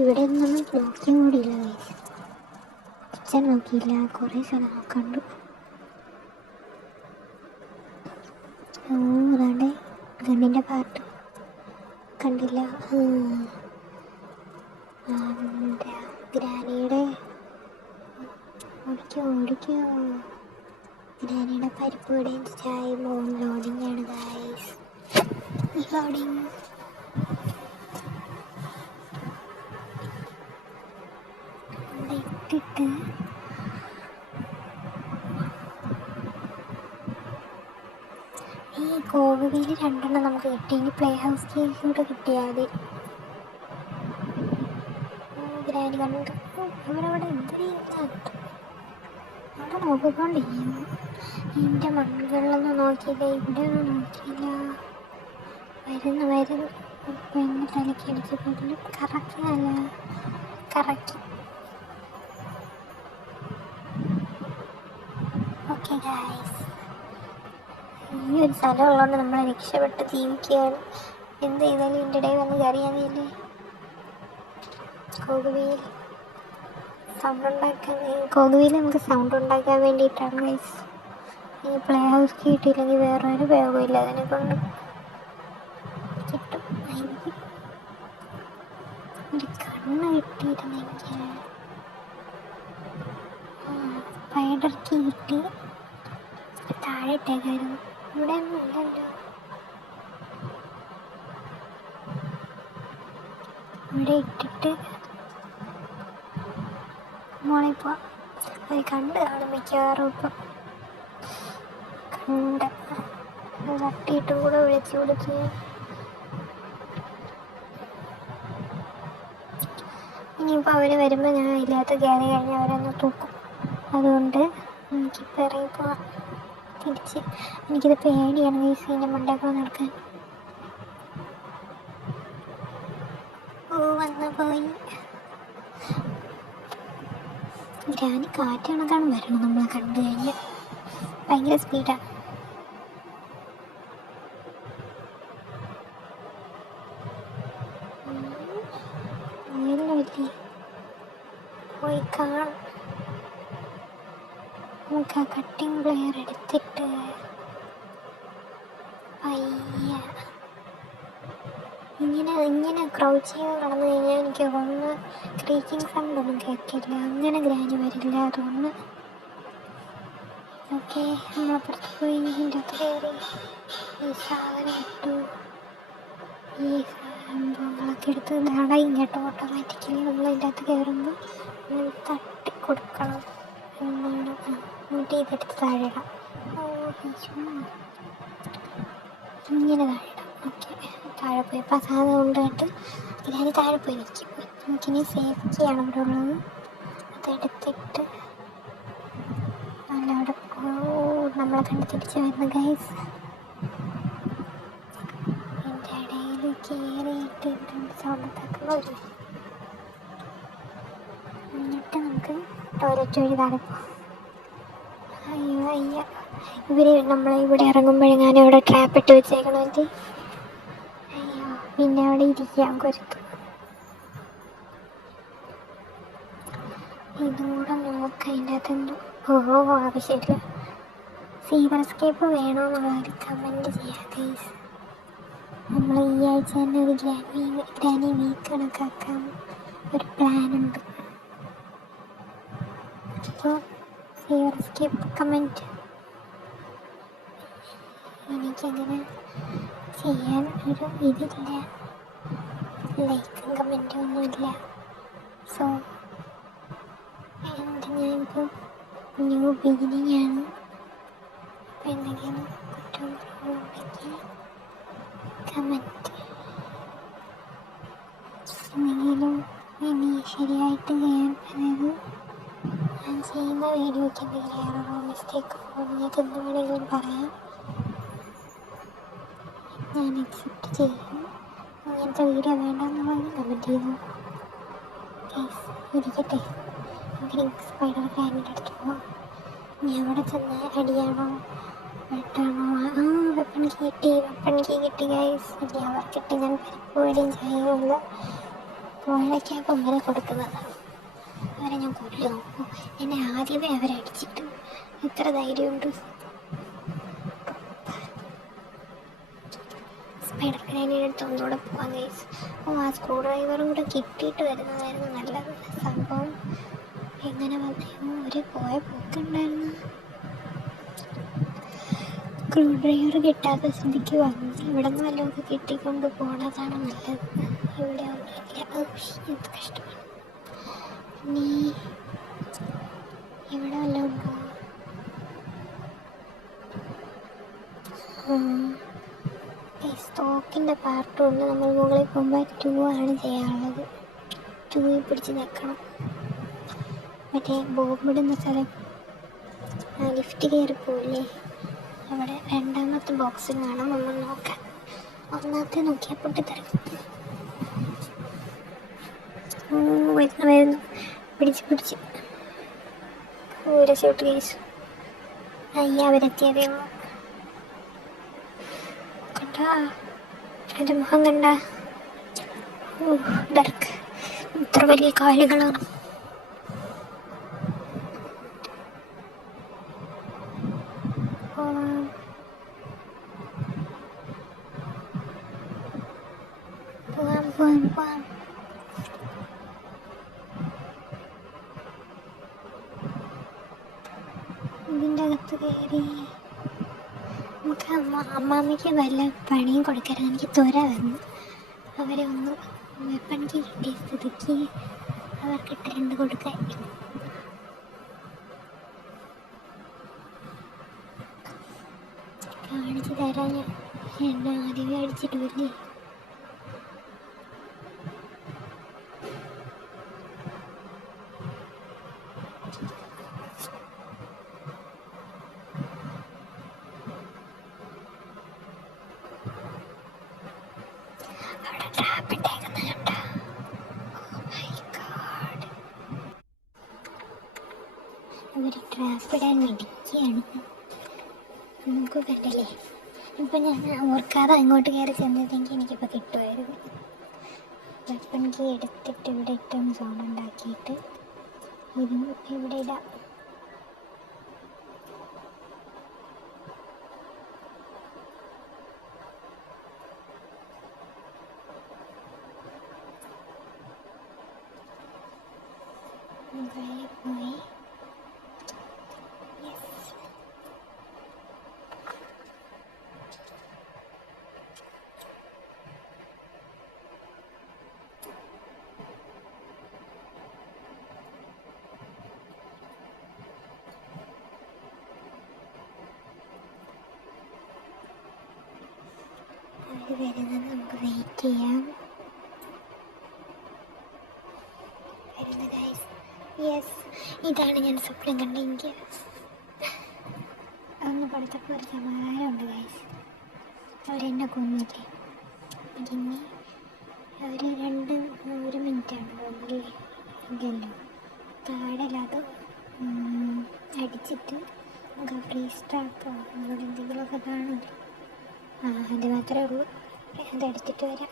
ഇവിടെ ഒന്നും നോക്കിയ കൂടിയില്ല. കിച്ചൺ നോക്കിയില്ല, കുറേ സ്ഥലം നോക്കണ്ടു. അതാണ്ട് ഗണ്ണിൻ്റെ പാർട്ട് കണ്ടില്ല. ഗ്രാനിയുടെ ഓടിക്കോ ഗ്രാനിയുടെ പരിപ്പ് ഇവിടെയും ചായ ലോഡിങ് ആണ് ഗൈസ്. ലോഡിങ് ഇട്ടിട്ട് ഈ കോവിഡിൽ 2 നമുക്ക് കിട്ടി. ഇനി പ്ലേ ഹൗസ് കേക്ക് കൂടെ കിട്ടിയാൽ മതി. ഗ്രാനി കണ്ടു. അവരവിടെ എന്തിനു അവിടെ നോക്കിക്കൊണ്ടിരിക്കുന്നു. എൻ്റെ മണ്ണുകളിലൊന്നും നോക്കിയില്ല, ഇവിടെ ഒന്നും നോക്കിയില്ല. വരുന്നു ഇപ്പം എന്നെ തലക്കടിച്ച് കൊല്ലും. കറക്കിയല്ല, കറക്കി. ഓക്കെ ഗായ്സ്, ഈ ഒരു സ്ഥലമുള്ളതുകൊണ്ട് നമ്മളെ രക്ഷപ്പെട്ട് ജീവിക്കുകയാണ്. എന്ത് ചെയ്താലും എൻ്റെ ഇടയിൽ വന്ന് കയറിയാന്നില്ലേ. കോകുവയിൽ നമുക്ക് സൗണ്ട് ഉണ്ടാക്കാൻ വേണ്ടിയിട്ടാണ് ഗൈസ്. ഈ പ്ലേ ഹൗസ് കിട്ടിയില്ലെങ്കിൽ വേറെ ഒരു ഉപയോഗമില്ല. അതിനെ കൊണ്ട് കിട്ടും. എനിക്ക് ഒരു കണ്ണ് കിട്ടിയിരുന്നെങ്കിൽ സ്പൈഡർ കീ കിട്ടി താഴെ ഇട്ടേക്കായിരുന്നു. ഇവിടെ ഒന്നും ഇല്ലല്ലോ. ഇവിടെ ഇട്ടിട്ട് മോളിൽ പോവാം. അത് കണ്ട് കാണും മിക്കവാറും. ഇപ്പം കണ്ട് തട്ടിയിട്ടും കൂടെ വിളിച്ച് ഇനിയിപ്പോൾ അവർ വരുമ്പോൾ ഞാൻ ഇല്ലാത്ത കയറി കഴിഞ്ഞാൽ അവരൊന്ന് തൂക്കും. അതുകൊണ്ട് എനിക്കിപ്പോൾ ഇറങ്ങിപ്പോവാം തിരിച്ച്. എനിക്കിത് പേടിയാണ് ഈ സീൻ്റെ മണ്ടയൊക്കെ നടക്കാൻ. വന്നു പോയി. ഗ്രാനി കാറ്റ് കണക്കാണ് വരണം നമ്മളെ കണ്ടു കഴിഞ്ഞാൽ. ഭയങ്കര സ്പീഡാണ്. ഒന്നുമില്ലേ, പോയി കാണാം. നമുക്ക് ആ കട്ടിങ് പ്ലെയർ എടുത്തിട്ട് പയ്യ ഇങ്ങനെ ക്രൗച്ച് ചെയ്ത് കടന്നു കഴിഞ്ഞാൽ എനിക്ക് ഒന്ന് ക്രീക്കിംഗ് സൗണ്ട് ഒന്നും കേൾക്കില്ല. അങ്ങനെ ഗ്രാനി വരില്ല. അതുകൊണ്ട് ഓക്കെ, നമ്മളപ്പുറത്ത് പോയി ഇതിൻ്റെ അകത്ത് കയറി ഈ സാധനം ഇട്ടു. ഈ സംഭവങ്ങളൊക്കെ എടുത്ത് നടയും കേട്ടോ. ഓട്ടോമാറ്റിക്കലി നമ്മളതിൻ്റെ അകത്ത് കയറുമ്പോൾ തട്ടി കൊടുക്കണം എന്നാണ്. എന്നിട്ട് ഇതെടുത്ത് താഴെ ഇടാം. ഇങ്ങനെ താഴെ ഇടാം. ഓക്കെ, താഴെ പോയി അപ്പോൾ ആ സാധനം കൊണ്ടുപോയിട്ട് ഞാൻ താഴെ പോയി നിൽക്കും. നമുക്കിനി സേഫ്റ്റിയാണ് ഇവിടെ ഉള്ളത്. അതെടുത്തിട്ട് അവിടെ നമ്മളെ കണ്ട് തിരിച്ച് വരുന്ന ഗൈസ്. എൻ്റെ ഇടയിൽ കയറിയിട്ട് സൗണ്ട് ഉണ്ടാക്കുന്നവർ. എന്നിട്ട് നമുക്ക് ടോയ്ലറ്റ് വഴി താഴെ പോകാം. അയ്യോ നമ്മളെ ഇവിടെ ഇറങ്ങുമ്പോഴെങ്ങാനും അവിടെ ട്രാപ്പിട്ട് വെച്ചേക്കണമെങ്കിൽ അയ്യോ പിന്നെ അവിടെ ഇരിക്കാം കുരുത്ത്. ഇതുകൂടെ നോക്കാം അതിൻ്റെ അകത്തെന്തോ. ആവശ്യമില്ല. സീവർ എസ്കേപ്പ് വേണമെന്നുള്ളൊരു കമൻറ്റ് ചെയ്യാം ഗൈസ്. നമ്മൾ ഈ ആഴ്ച തന്നെ ഒരു ഗ്രാനി വീക്ക് കണക്കാക്കാൻ ഒരു പ്ലാനുണ്ട്. അപ്പോൾ സീവർ എസ്കേപ്പ് കമൻറ്റ് എനിക്കങ്ങനെ ചെയ്യാൻ ഒരു ഇതില്ല, ലൈക്കും കമൻറ്റും ഒന്നുമില്ല. സോ ഞാനിപ്പോൾ ന്യൂ ബിഗിനിങ് ആണ്. അപ്പോൾ എന്തെങ്കിലും കുറ്റവും കുറവുണ്ടെങ്കിൽ കമൻറ്റ്. എന്തെങ്കിലും ഇനി ശരിയായിട്ട് ചെയ്യാൻ, അതായത് ഞാൻ ചെയ്യുന്ന വീഡിയോയ്ക്ക് എന്തെങ്കിലും എററോ മിസ്റ്റേക്കോ നിങ്ങൾക്ക് എന്ത് വേണമെങ്കിലും പറയാം. ഞാൻ അക്സെപ്റ്റ് ചെയ്യും. ഇങ്ങനത്തെ വീഡിയോ വേണ്ടെന്നുള്ളത് കമൻറ്റ് ചെയ്തു. ഇരിക്കട്ടെ, നമുക്ക് സ്പൈഡർ ഗ്രാനിയുടെ അടുത്ത് പോവാം. ഇനി അവിടെ ചെന്ന് അടിയാണോ വെട്ടാണോ? വെപ്പൺ കീ കിട്ടി ഗൈസ്. ഇനി അവർക്കിട്ട് ഞാൻ പരിപ്പ് വടിയും ചെയ്യുന്നില്ല. വാഴയ്ക്കപ്പം ഇങ്ങനെ കൊടുക്കുന്നതാണ്. അവരെ ഞാൻ കൊല്ലു നോക്കും. എന്നെ ആദ്യമേ അവരടിച്ചിട്ട് എത്ര ധൈര്യമുണ്ട്. സ്പൈഡർ ഗ്രാനിയുടെ അടുത്ത് ഒന്നുകൂടെ പോവാം ഗൈസ്. ആ സ്ക്രൂ ഡ്രൈവറും കൂടെ കിട്ടിയിട്ട് വരുന്നതായിരുന്നു നല്ലത്. സംഭവം എങ്ങനെ വന്നു ഒരു പോയ പോക്കുണ്ടായിരുന്നു. സ്ക്രൂ ഡ്രൈവർ കിട്ടാത്ത സ്ഥിതിക്ക് വന്നു. ഇവിടെ നിന്ന് വല്ലതൊക്കെ കിട്ടിക്കൊണ്ട് പോണതാണ് നല്ലത്. ഇവിടെ ഒന്നുമില്ല. എന്ത് കഷ്ടമാണ്. ഇനി ഇവിടെ വല്ലതും ഉണ്ടോ? സ്റ്റോക്കിൻ്റെ പാർട്ട് കൊണ്ട് നമ്മൾ മുകളിൽ പോകുമ്പോൾ 2 ആണ് ചെയ്യാനുള്ളത്. തൂങ്ങി പിടിച്ച് നിൽക്കണം. മറ്റേ ബോംബിടുന്ന സ്ഥലം, ലിഫ്റ്റ് കയറി പോയില്ലേ, അവിടെ രണ്ടാമത്തെ ബോക്സിൽ വേണം നമ്മൾ നോക്കാൻ. ഒന്നാമത്തെ നോക്കിയാൽ പൊട്ടിത്തെറിക്കും. വരുന്നു പിടിച്ച് രക്ഷപ്പെട്ട് കേസ്. അയ്യ അവരെത്തിയതേ ഉള്ളൂ. കണ്ടാ എൻ്റെ മുഖം കണ്ട, ഡർക്ക് ഇത്ര വലിയ കാലുകളാണ്. പോവാം. ഇതിൻ്റെ അകത്ത് കയറി നമുക്ക് അമ്മാമ്മയ്ക്ക് വല്ല പണിയും കൊടുക്കരുത്. എനിക്ക് ത്വര വന്നു. അവരെ ഒന്ന് വെപ്പൺ കീ കിട്ടിയ സ്ഥിതിക്ക് അവർക്കിട്ട് 2 കൊടുക്കാൻ. കാണിച്ചു തരാൻ ഞാൻ എന്നെ ആദ്യമേ അടിച്ചിട്ട് വരില്ലേ. അവർ ട്രാപ്പിടാൻ മിടിക്കുകയാണ്. നമുക്ക് കണ്ടല്ലേ, ഇപ്പം ഞാൻ ഓർക്കാതെ അങ്ങോട്ട് കയറി ചെന്നതെങ്കിൽ എനിക്കിപ്പോൾ കിട്ടുമായിരുന്നു. വെപ്പൺ കീ എടുത്തിട്ട് ഇവിടെ ഇട്ടൊന്ന് സൗണ്ട് ഉണ്ടാക്കിയിട്ട് ഇതും ഇവിടെ ഇടാം. പോയി അവർ വരുന്നത് നമുക്ക് വെയിറ്റ് ചെയ്യാം. വരുന്ന ഗൈസ്, യെസ്, ഇതാണ് ഞാൻ സ്വപ്നം കണ്ടെങ്കിൽ ഒന്ന് കൊടുത്തപ്പോൾ ഒരു സമാധാനമുണ്ട് ഗൈസ്. അവരെന്നെ കൊന്നില്ലേ. പിന്നെ അവർ 1 മിനിറ്റാണ് തോന്നില്ലേ, ഇല്ലല്ലോ, താഴെല്ലാതെ അടിച്ചിട്ട് നമുക്ക് ഫ്രീസ് ട്രാപ്പോ അവിടെ എന്തെങ്കിലുമൊക്കെ കാണില്ലേ. അത് മാത്രമേ ഉള്ളൂ. അതെടുത്തിട്ട് വരാം.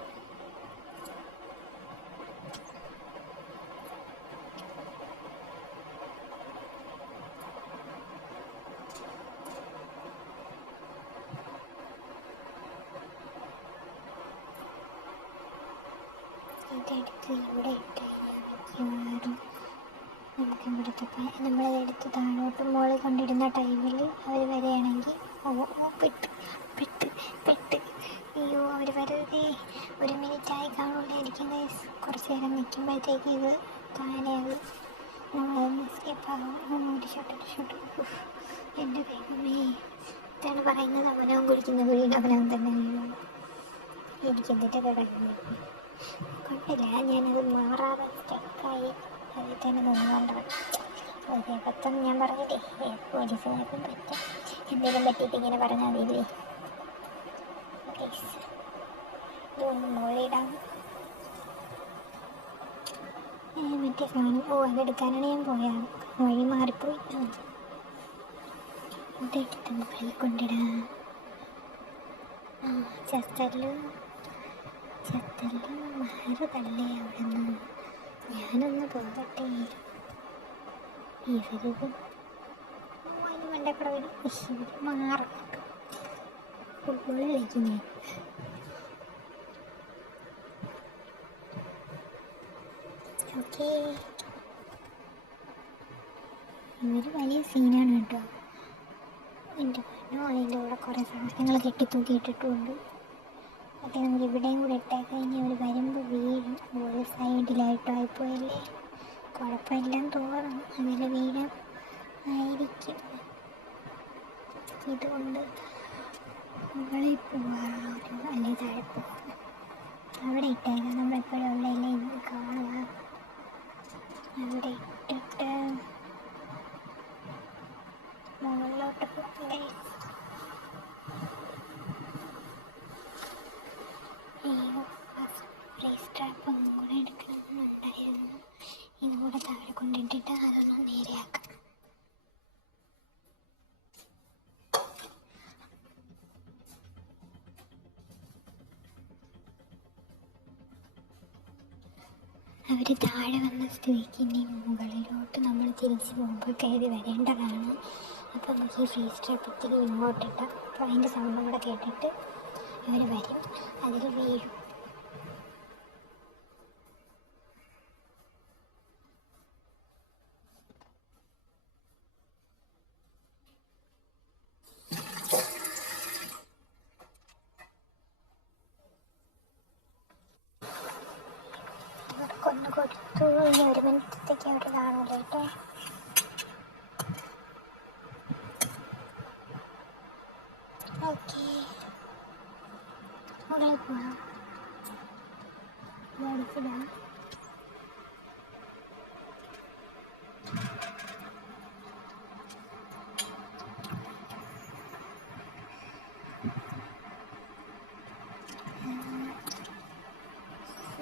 ഇതെടുത്ത് ഇവിടെ ഇട്ട് മിക്കവാറും നമുക്ക് ഇവിടുത്തെ നമ്മളതെടുത്ത് താഴോട്ട് മുകളിൽ കൊണ്ടിടുന്ന ടൈമിൽ അവർ വരികയാണെങ്കിൽ പെട്ട് അയ്യോ അവർ വെറുതെ 1 മിനിറ്റായി കാണുള്ളായിരിക്കും ഗൈസ്. കുറച്ച് നേരം നിൽക്കുമ്പോഴത്തേക്ക് ഇത് താനെ അത് നമ്മളൊന്ന് സ്കിപ്പാകും. ഒരു ഷോട്ട്. എൻ്റെ ദൈവമേ, ഇതാണ് പറയുന്നത്, അവനവൻ കുളിക്കുന്ന കുഴിയിൽ അവനവൻ തന്നെ വീഴുന്നു. എനിക്കെന്തിൻ്റെ കിടക്കുന്നു കുഴപ്പമില്ല, ഞാനത് മാറാതെ സ്റ്റക്കായി അതിൽ തന്നെ നിന്നുകൊണ്ടാണ്. അതേ പറ്റം ഞാൻ പറഞ്ഞില്ലേ, പോലീസുകാർക്കും പറ്റും. എന്തെങ്കിലും പറ്റിയിട്ട് ഇങ്ങനെ പറഞ്ഞാൽ മതിയില്ലേ. ഇതൊന്ന് മുകളിലിടാം. മറ്റേ സാധനം അതെടുക്കാനാണ് ഞാൻ പോയത്, വഴി മാറിപ്പോയി. അതെടുത്ത് മുകളിൽ കൊണ്ടിടാം. ചെത്തല്ലും മാറുതല്ലേ അവിടെ നിന്ന്. ഞാനൊന്ന് പോകട്ടെ. ഇവരിത് അതിന് മണ്ടക്കട വരും. മാറും ഫുട്ബോൾ കളിക്കുന്നേ. ഓക്കെ, ഇവർ വലിയ സീനാണ് കേട്ടോ. എൻ്റെ പൊന്നോ, അതിൻ്റെ കൂടെ കുറേ സാധനങ്ങൾ കെട്ടിത്തൂക്കിയിട്ടിട്ടുമുണ്ട്. ഒക്കെ നമുക്ക് ഇവിടെയും കൂടെ ഇട്ടേക്കാം. ഇനി അവർ വരുമ്പോൾ വീഴും. ഒരു സൈഡിലായിട്ടായിപ്പോയല്ലേ, കുഴപ്പമില്ലെന്ന് തോന്നുന്നു. അതിൽ വീഴാൻ ആയിരിക്കും. ഇതുകൊണ്ട് മുകളിൽ പോവാറും അല്ലെങ്കിൽ താഴെ പോകാം. അവിടെ ഇട്ടേക്കാം. നമ്മളെപ്പോഴും അവിടെയല്ലേ ഇന്ന് കാണുക. അവർ താഴെ വന്ന സ്ഥിതിക്ക് ഇനി മുകളിലോട്ട് നമ്മൾ തിരിച്ച് മുമ്പ് കയറി വരേണ്ടതാണ്. അപ്പോൾ നമുക്ക് ഈ ഫീസ് ട്രാപ്പത്തിരി ഇങ്ങോട്ടിട്ട് അപ്പോൾ അതിൻ്റെ സൗണ്ടും കൂടെ കേട്ടിട്ട് അവർ വരും, അതിൽ വീഴും. കൊന്നു കൊടുത്തു. ഇനി 1 മിനിറ്റത്തേക്ക് അവർ കാണൂല കേട്ടോ. ഓക്കെ, മുകളിൽ പോവാം. മേടിച്ചിടാം.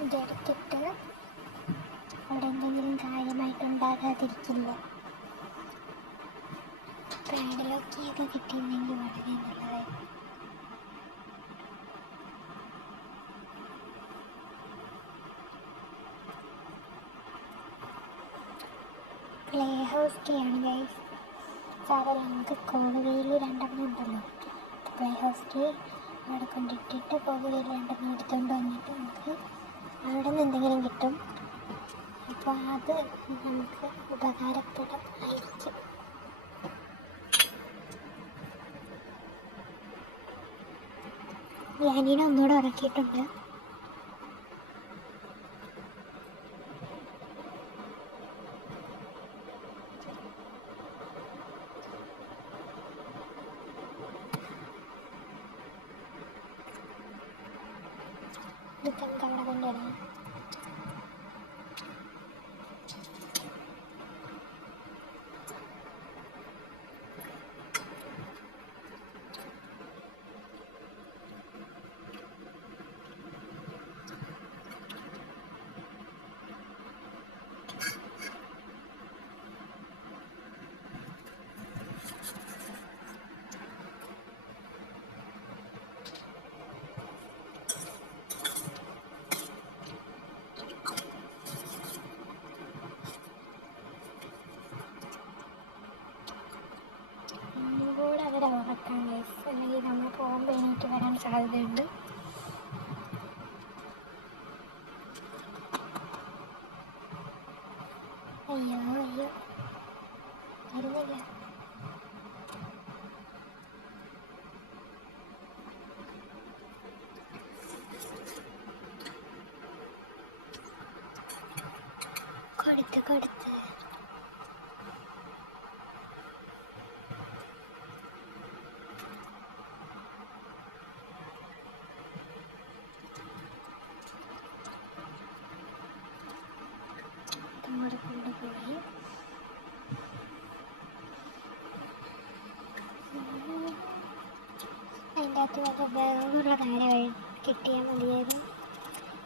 ഇതെടുത്തിട്ട് അവിടെ എന്തെങ്കിലും കാര്യമായിട്ടുണ്ടാകാതിരിക്കില്ല. പാഡിലൊക്കെയൊക്കെ കിട്ടിയിരുന്നെങ്കിൽ വളരെ നല്ലതായിരുന്നു. പ്ലേ ഹൗസ് കീ ആണ് ഗൈസ്. സാറല്ല, നമുക്ക് കോളുകയിൽ 2 ഉണ്ടല്ലോ. പ്ലേ ഹൗസ് കീ അവിടെ കൊണ്ടിട്ടിട്ട് കോളുകയിൽ 2 എടുത്തുകൊണ്ട് വന്നിട്ട് നമുക്ക് അവിടെ നിന്ന് എന്തെങ്കിലും കിട്ടും. അപ്പോൾ അത് നമുക്ക് ഉപകാരപ്രദമായിരിക്കും. ഞാനീനെ ഒന്നുകൂടെ ഉറക്കിയിട്ടുണ്ട്. ഇതൊക്കെ അവിടെ കൊണ്ടുവരാം. ഒന്നുകൂടെ അവരെ ഉറക്കാൻ ഗൈസ്, അല്ലെങ്കിൽ നമ്മൾ പോകുമ്പോൾ എണീറ്റ് വരാൻ സാധ്യതയുണ്ട്. അയ്യോ അയ്യോ, വരുന്നില്ല. കൊടുത്ത് അങ്ങോട്ട് കൊണ്ടുപോയി. അതിൻ്റെ അകത്ത് വല്ല വേറുള്ള കാര്യം കിട്ടിയാൽ മതിയായിരുന്നു.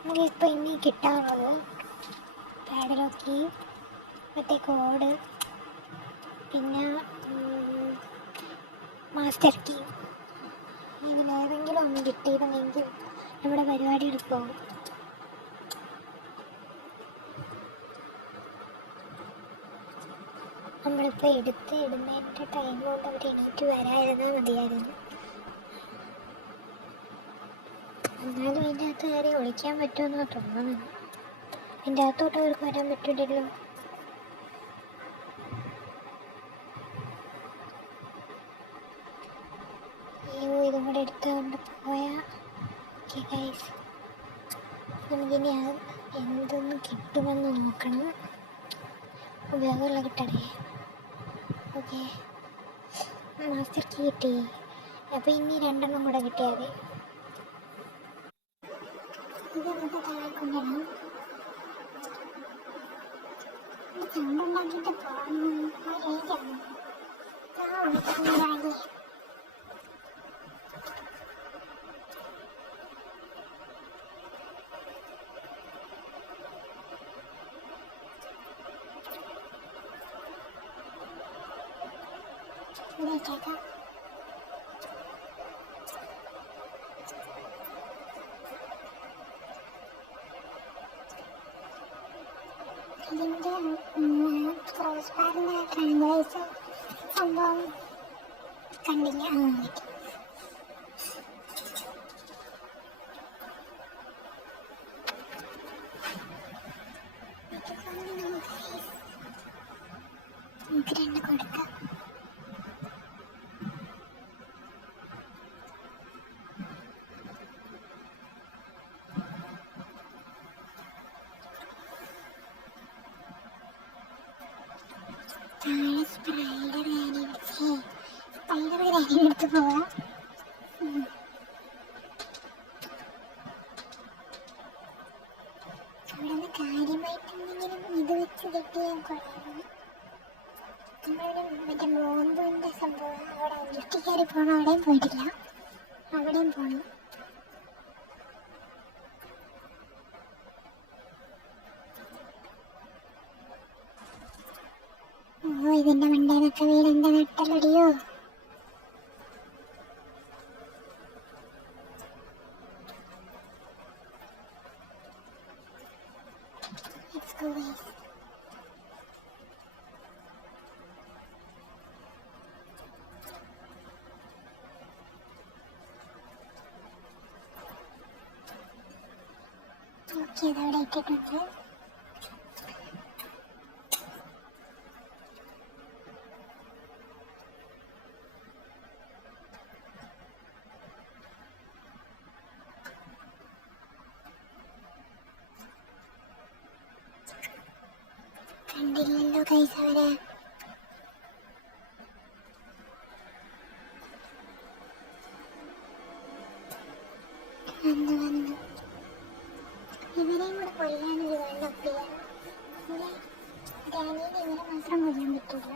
നമുക്കിപ്പോൾ ഇനി കിട്ടാനുള്ളത് പാഡിലോക്കി, മറ്റേ കോഡ്, പിന്നെ മാസ്റ്റർ കീ. ഇതിലേതെങ്കിലും ഒന്ന് കിട്ടിയിരുന്നെങ്കിൽ നമ്മുടെ പരിപാടി എടുക്കും. നമ്മളിപ്പോൾ ഇടുന്നതിൻ്റെ ടൈം കൊണ്ട് അവർ എണീറ്റ് വരാതിരുന്നാൽ മതിയായിരുന്നു. എന്നാലും അതിൻ്റെ അകത്ത് കയറി ഒളിക്കാൻ പറ്റുമെന്നാണ് തോന്നുന്നത്. അതിൻ്റെ അകത്തോട്ട് അവർക്ക് വരാൻ പറ്റില്ലല്ലോ. അയ്യോ, ഇതും കൂടെ എടുത്തുകൊണ്ട് പോയാൽ ഓക്കെ ഗൈസ്. നമുക്കിനി എന്തൊന്ന് കിട്ടുമെന്ന് നോക്കണം. ഉപയോഗമുള്ള കിട്ടണേ. ഓക്കെ, മാസ്റ്റർ കീ കിട്ടി. അപ്പോൾ ഇനി 2 കൂടെ കിട്ടിയാൽ മതി. ഇത് നമുക്ക് താഴെ കൊണ്ടുവരണം. സൗണ്ട് ഉണ്ടാക്കിയിട്ട് പോകുന്നു. കേൾക്കാം. ഇതിൻ്റെ ക്രോസ് ബാറിൻ്റെ ട്രാങ്ക്വൈസ് സംഭവം കണ്ടില്ല. നമുക്ക് രണ്ട് കൊടുക്കാം. താഴെ സ്പൈഡർ കാര്യം എടുത്ത് പോവാം. അവിടെ നിന്ന് കാര്യമായിട്ട് എന്തെങ്കിലും ഇത് വെച്ച് കിട്ടിയാൽ കൊള്ളാം. നമ്മളൊരു മറ്റേ ബോംബിൻ്റെ സംഭവം അവിടെ ലിഫ്റ്റ് കയറി പോകണം. അവിടെയും പോയിട്ടില്ല, അവിടെയും പോകണം. ഓ, ഇതിൻ്റെ മണ്ടേന്നൊക്കെ വീട് എൻ്റെ നട്ടലടിയോ. ഓക്കെ, അതവിടെ ഇട്ടിട്ടുണ്ട്. കണ്ടില്ലല്ലോ ഗൈസ് അവരെ. വന്നു ഇവരെയും കൂടെ കൊല്ലാനൊരു വെള്ളപ്പിയാണ്. ഇവിടെ ഡാനിയിൽ ഇവരെ മാത്രം കൊല്ലാൻ പറ്റില്ല.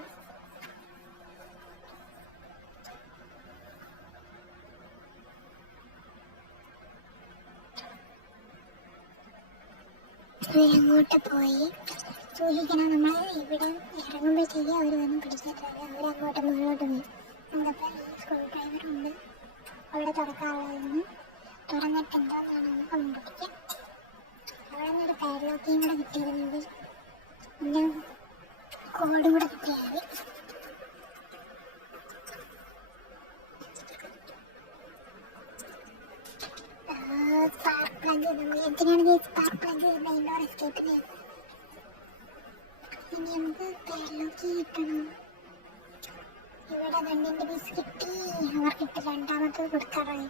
അവരങ്ങോട്ട് പോയി സൂക്ഷിക്കണം. നമ്മൾ ഇവിടെ ഇറങ്ങുമ്പോഴത്തേക്ക് അവർ വന്ന് പിടിക്കാത്തത്. അവരങ്ങോട്ട് മുകളിലോട്ട് പോയി. അതപ്പോൾ ഈ സ്ക്രൂ ഡ്രൈവറുണ്ട് അവിടെ തുറക്കാനുള്ളതെന്ന്. തുറന്നിട്ട് എന്താണെന്ന് കണ്ടുപിടിക്കാം. അവിടെ നിന്നൊരു പാഡ്ലോക്കിയും കൂടെ കിട്ടിയിരുന്നെങ്കിൽ പിന്നെ കോഡും കൂടെ കിട്ടിയാൽ സ്പാർക്ക് പ്ലഗ്. നമ്മൾ എന്തിനാണ് സ്പാർക്ക് പ്ലഗ് ചെയ്യുന്നത്? ഇൻഡോർ എസ്കേപ്പിന്. ഇനി നമുക്ക് പാഡ്ലോക്ക് കിട്ടണം. ഇവിടെ രണ്ടിൻ്റെ പീസ് കിട്ടി. അവർക്കിട്ട് രണ്ടാമത്തത് കൊടുക്കാറായി.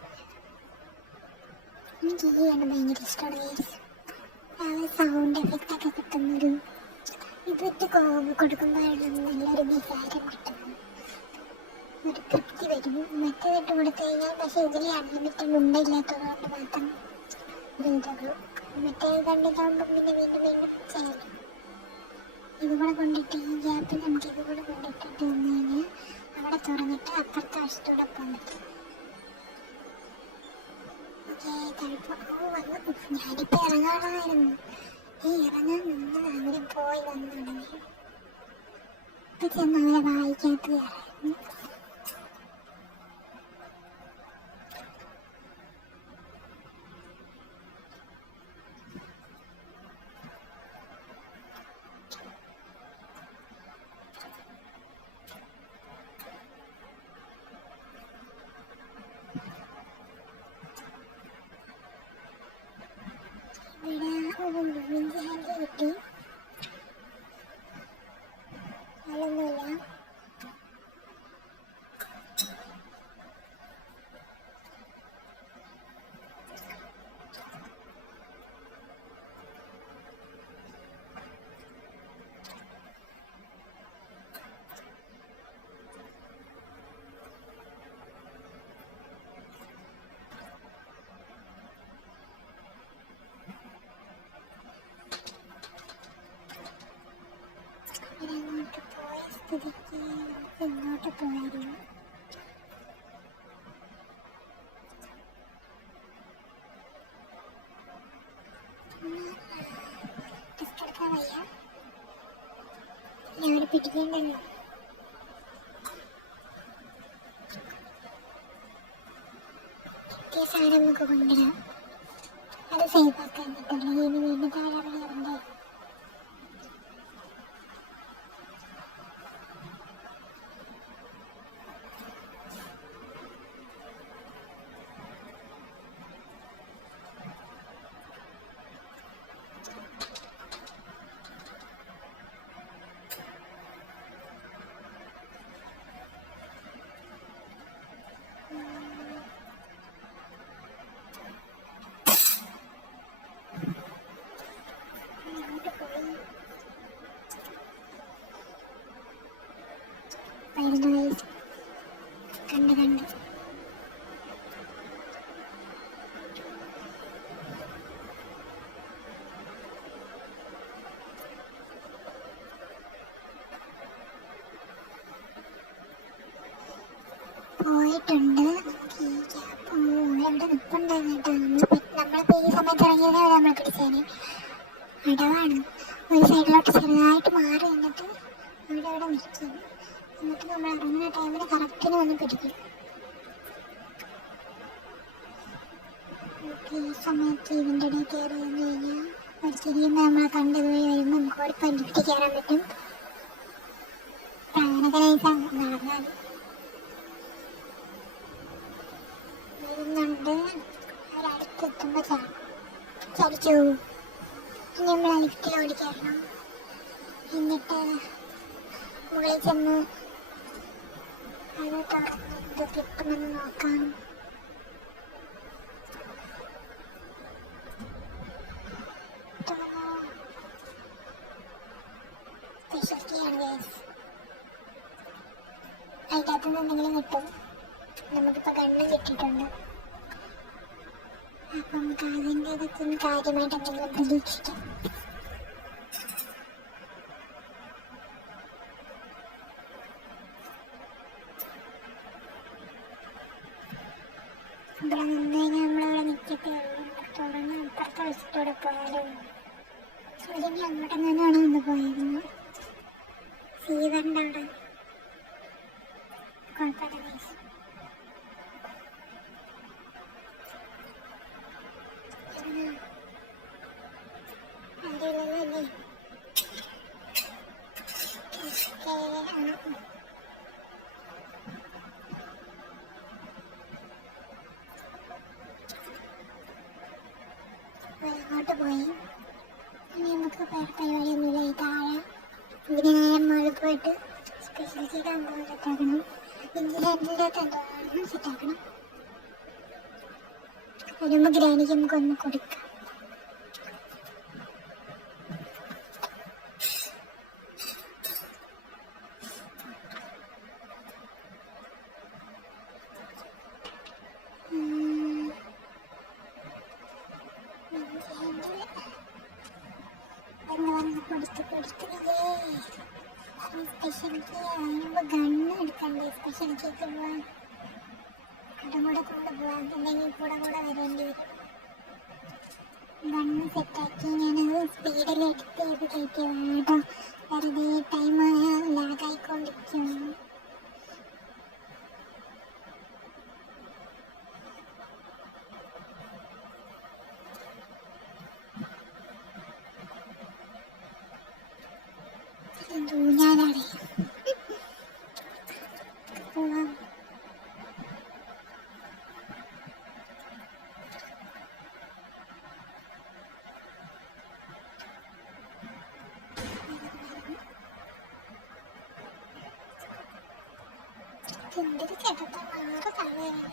എനിക്ക് ഈ ആണ് ഭയങ്കര ഇഷ്ടമാണ്. സൗണ്ട് എഫക്റ്റ് ഒക്കെ കിട്ടുന്നൊരു ഇതിട്ട് കൊടുക്കുമ്പോഴാണ് നല്ലൊരു വികാരം കിട്ടുന്നത്. ഒരു തൃപ്തി വരും. മറ്റേതിട്ട് കൊടുത്തു കഴിഞ്ഞാൽ പക്ഷേ ഇതിൽ അൺലിമിറ്റഡ് ഉണ്ടില്ലാത്തത് കൊണ്ട് മാത്രം ഒരു ഇതുള്ളൂ. മറ്റേ കണ്ടിട്ടാകുമ്പോൾ പിന്നെ വീണ്ടും വീണ്ടും ചെയ്യണം. ഇതുകൂടെ കൊണ്ടിട്ട് ഈ ഗ്യാപ്പിൽ നമുക്ക് ഇതുകൂടെ കൊണ്ടിട്ടിട്ട് വന്നു കഴിഞ്ഞാൽ അവിടെ തുറന്നിട്ട് അപ്പുറത്തെ വശത്തൂടെ പോകാൻ പറ്റും. ഞാനിപ്പോ ഇറങ്ങാറായിരുന്നു. ഇറങ്ങാൻ നിന്ന് അവിടെ പോയി വന്നു തുടങ്ങി. ഇപ്പൊ ചെന്ന് അവരെ വായിക്കാത്ത കയറായിരുന്നു. ഇവിടെ മൂവിൻ്റെ ഹാൻഡ് കിട്ടി. അതൊന്നുമില്ല. ഇങ്ങോട്ട് പോയ സ്ഥിതിക്ക് നമുക്ക് ഇങ്ങോട്ട് പോയായിരുന്നു. ടെസ്റ്റ് എടുക്കാൻ വയ്യ. ഞാൻ പിടിക്കേണ്ടല്ലോ. കിട്ടിയ സാധനം നമുക്ക് കൊണ്ടുവരാം. അത് സേഫ് ആക്കാൻ പറ്റില്ല. ഇനി വീണ്ടും താഴെ കയറണ്ടേ. വരുന്നു കണ്ട് കണ്ട്. പോയിട്ടുണ്ട്. എവിടെ നിൽപ്പുണ്ടായിരുന്നു കേട്ടോ. നമ്മളിപ്പോൾ ഈ സമയത്ത് ഇറങ്ങിയതേ നമ്മൾ പിടിച്ചേനെ. അടവാണ്. ഒരു സൈഡിലോട്ട് ചെറുതായിട്ട് മാറി എന്നിട്ട് അവിടെ നിൽക്കും. എന്നിട്ട് നമ്മൾ ഇറങ്ങുന്ന ടൈമിൽ കറക്റ്റിന് വന്ന് പിടിക്കും. ഈ സമയത്ത് ഇതിൻ്റെ ഇടയിൽ കയറി വന്നു കഴിഞ്ഞാൽ ഒരു ചെരിയുമ്പോൾ നമ്മളെ കണ്ടുപോയി വരുമ്പോൾ നമുക്ക് ഓടിപ്പോൾ ലിഫ്റ്റ് കയറാൻ പറ്റും. അങ്ങനെയൊക്കെ നൈസാണ് നടന്നാൽ. വരുന്നുണ്ട്. ഒരടുത്തെത്തുമ്പോൾ ചരിച്ചു പോകും. ഇനി നമ്മൾ ലിഫ്റ്റിൽ ഓടിക്കയറണം. എന്നിട്ട് മുകളിൽ ചെന്ന് അത് തുറന്നിട്ട് കിട്ടുമെന്ന് നോക്കാം. സ്പെഷ്യൽ കീ ആണ് ഗൈസ്. അതിൻ്റെ അകത്തുനിന്ന് എന്തെങ്കിലും കിട്ടും. നമുക്കിപ്പോൾ ഗണ്ണും കിട്ടിയിട്ടുണ്ട്. അപ്പം നമുക്ക് അതിൻ്റെ അകത്തുനിന്ന് കാര്യമായിട്ട് എന്തെങ്കിലും പ്രതീക്ഷിക്കാം. ഇവിടെ നിന്ന് കഴിഞ്ഞാൽ നമ്മളിവിടെ നിൽക്കത്തേ ഉള്ളൂ. തുറന്ന് അപ്പുറത്തെ വശത്തോടെ പോയാലും സൂര്യനെ അങ്ങോട്ട് നിന്നാണ് വന്ന് പോയിരുന്നു. സീവറിൻ്റെ അവിടെ കുഴപ്പമില്ല ഗൈസ്. അറിയില്ലല്ലേ. അങ്ങോട്ട് പോയി. ഇനി നമുക്ക് വേറെ പരിപാടിയൊന്നുമില്ല. ഈ താഴെ ഇതിന് നേരെ മുകളിൽ പോയിട്ട് സ്പെഷ്യൽ കീ എന്തോ സെറ്റാക്കണം. ഇതിൻ്റെ അകത്ത് എന്തോ സെറ്റാക്കണം. വരുമ്പോൾ ഗ്രാനിക്ക് നമുക്കൊന്ന് കൊടുക്കാം. സ്പെഷ്യൽ കീ അതിനുമ്പോൾ ഗണ്ണ് എടുക്കണ്ടേ. സ്പെഷ്യൽ കീക്ക് പോവാൻ അതും കൂടെ കൊണ്ടുപോകാൻ അല്ലെങ്കിൽ കൂടെ വരേണ്ടി വരും. ഗണ്ണ് സെറ്റാക്കി ഞാനത് സ്പീഡിൽ എടുത്ത് ചെയ്ത് കയറ്റിയതാണ് കേട്ടോ. വെറുതെ ടൈം ലാഗായിക്കൊണ്ടിരിക്കും. ഞാനാണ് പോവാം. എന്തൊരു ചേട്ടത്ത മാറ് തലയാണ്.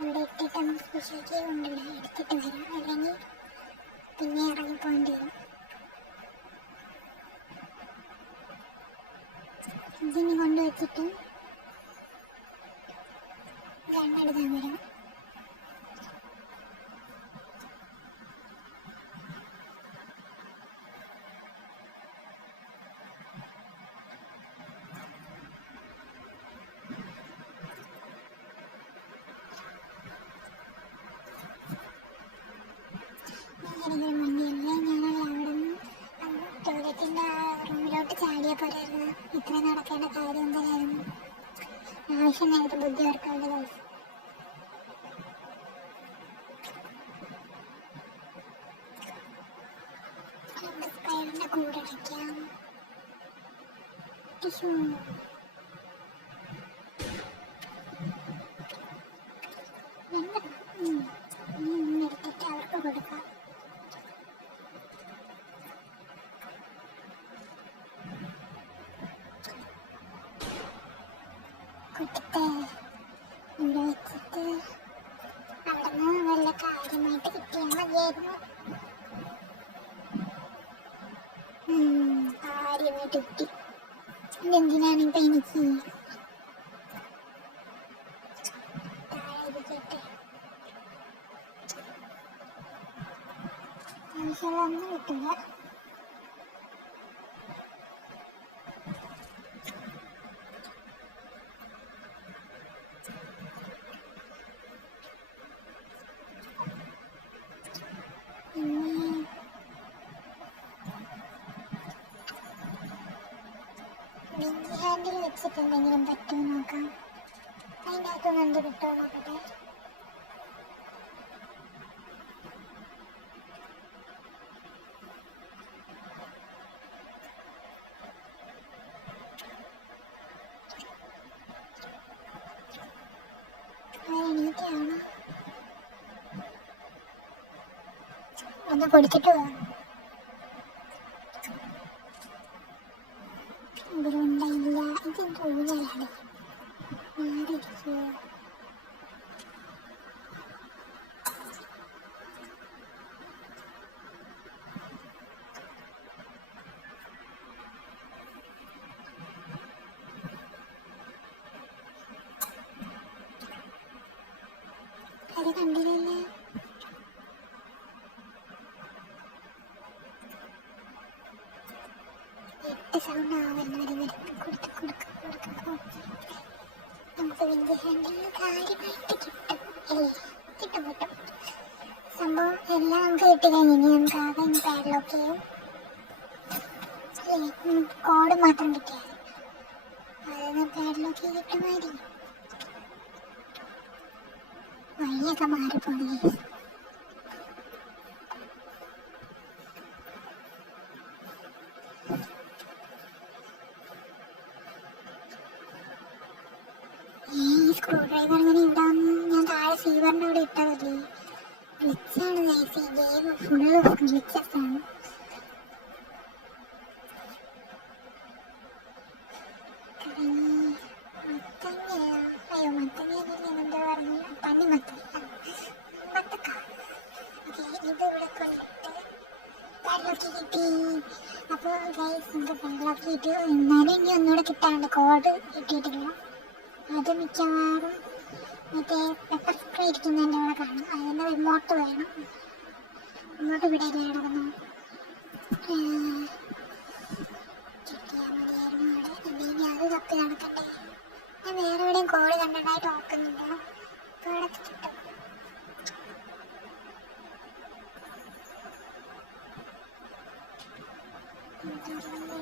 അവിടെ എത്തിയിട്ട് നമുക്ക് സ്പെഷ്യൽ കീ കൊണ്ടുവിടാം. എടുത്തിട്ട് വരാം. അല്ലെങ്കിൽ പിന്നെ ഇറങ്ങിപ്പോകേണ്ടി വരും. ഇതിന് കൊണ്ടുവച്ചിട്ട് ഗണ്ണെടുക്കാൻ വരാം. എനിക്കൊരു മണ്ടിയല്ല. ഞങ്ങൾ അവിടെ നിന്ന് ടോയ്ലറ്റിൻ്റെ റൂമിലോട്ട് ചാടിയ പോലെയായിരുന്നു. ഇത്ര നടക്കേണ്ട കാര്യം എന്തായാലും ആവശ്യമായിട്ട് ബുദ്ധി ഓർക്കേണ്ട ദിവസം. നമുക്ക് സ്പൈഡറിൻ്റെ കൂടെ അടയ്ക്കാം. ടിഷ്യൂ എടുത്തിട്ട് അവർക്ക് കൊടുക്കാം. കൊടുത്ത് ഇവിടെ വെച്ചിട്ട് അവിടെ നിന്ന് വല്ല കാര്യമായിട്ട് കിട്ടിയാൽ മതിയായിരുന്നു. കിട്ടി. ഇതെന്തിനാണ് ഇപ്പം എനിക്ക് ആവശ്യമുള്ളതൊന്നും കിട്ടില്ല. ലിങ്ക് ഹാൻഡിൽ വെച്ചിട്ട് എന്തെങ്കിലും പറ്റുമോ നോക്കാം. അതിൻ്റെ അകത്തുനിന്ന് എന്ത് കിട്ടുമോ നോക്കട്ടെ. എണീറ്റാണ് ഒന്ന് കൊടുത്തിട്ട് പോകാം. ഇതിലുണ്ടായില്ല. ഇതെന്തോ ഊഞ്ഞാലാണ്. മാറിയിരിക്കുക. അത് കണ്ടില്ലല്ലേ. സൗണ്ട് ആവല്ലോ. നമുക്ക് ലിങ്ക് ഹാൻഡിൽ കാര്യമായിട്ട് കിട്ടും അല്ലേ? കിട്ടും. സംഭവം എല്ലാം നമുക്ക് കിട്ടിക്കഴിഞ്ഞ് ഇനി നമുക്ക് ആകെ പാഡ്ലോക്ക് ചെയ്യും അല്ലേ? കോഡ് മാത്രം കിട്ടിയാൽ അതൊന്ന് പാഡ്ലോക്ക് ചെയ്തിട്ട് മതി. വഴിയൊക്കെ മാറിപ്പോണേ. സ്ക്രൂ ഡ്രൈവർ ഇങ്ങനെ ഉണ്ടാവുന്നു. ഞാൻ താഴെ സീവറിൻ്റെ അവിടെ ഇട്ടതല്ലേ. ഗ്ലിച്ചാണ് ഗൈസ്. ഈ ഗെയിം ഫുള്ള് ഗ്ലിച്ചസ് ആണ്. അയ്യോ മത്തങ്ങ എന്താ പറഞ്ഞു? മത്തക്ക. ഓക്കെ, ഇത് ഇവിടെ കൊണ്ടിട്ട് പാഡ്ലോക്ക് കിട്ടി. അപ്പോൾ ഗൈസ് നമുക്ക് പാഡ്ലോക്ക് കിട്ടി. എന്നാലും ഇനി ഒന്നുകൂടെ കിട്ടാണ്ട് കോഡ് കിട്ടിയിട്ടില്ല. അത് മിക്കവാറും മറ്റേ പെപ്പർ സ്പ്രേ ഇരിക്കുന്നതിൻ്റെ അവിടെ കാണും. അതിൻ്റെ റിമോട്ട് വേണം. റിമോട്ട് ഇവിടെ കിടക്കുന്നു. കിട്ടിയാൽ മതിയായിരുന്നു അവിടെ. എന്തെങ്കിലും അത് തപ്പി നടക്കണ്ടേ. ഞാൻ വേറെ എവിടെയും കോഡ് കണ്ടതായിട്ട് ഓർക്കുന്നില്ല. അപ്പോൾ അവിടെ കിട്ടും.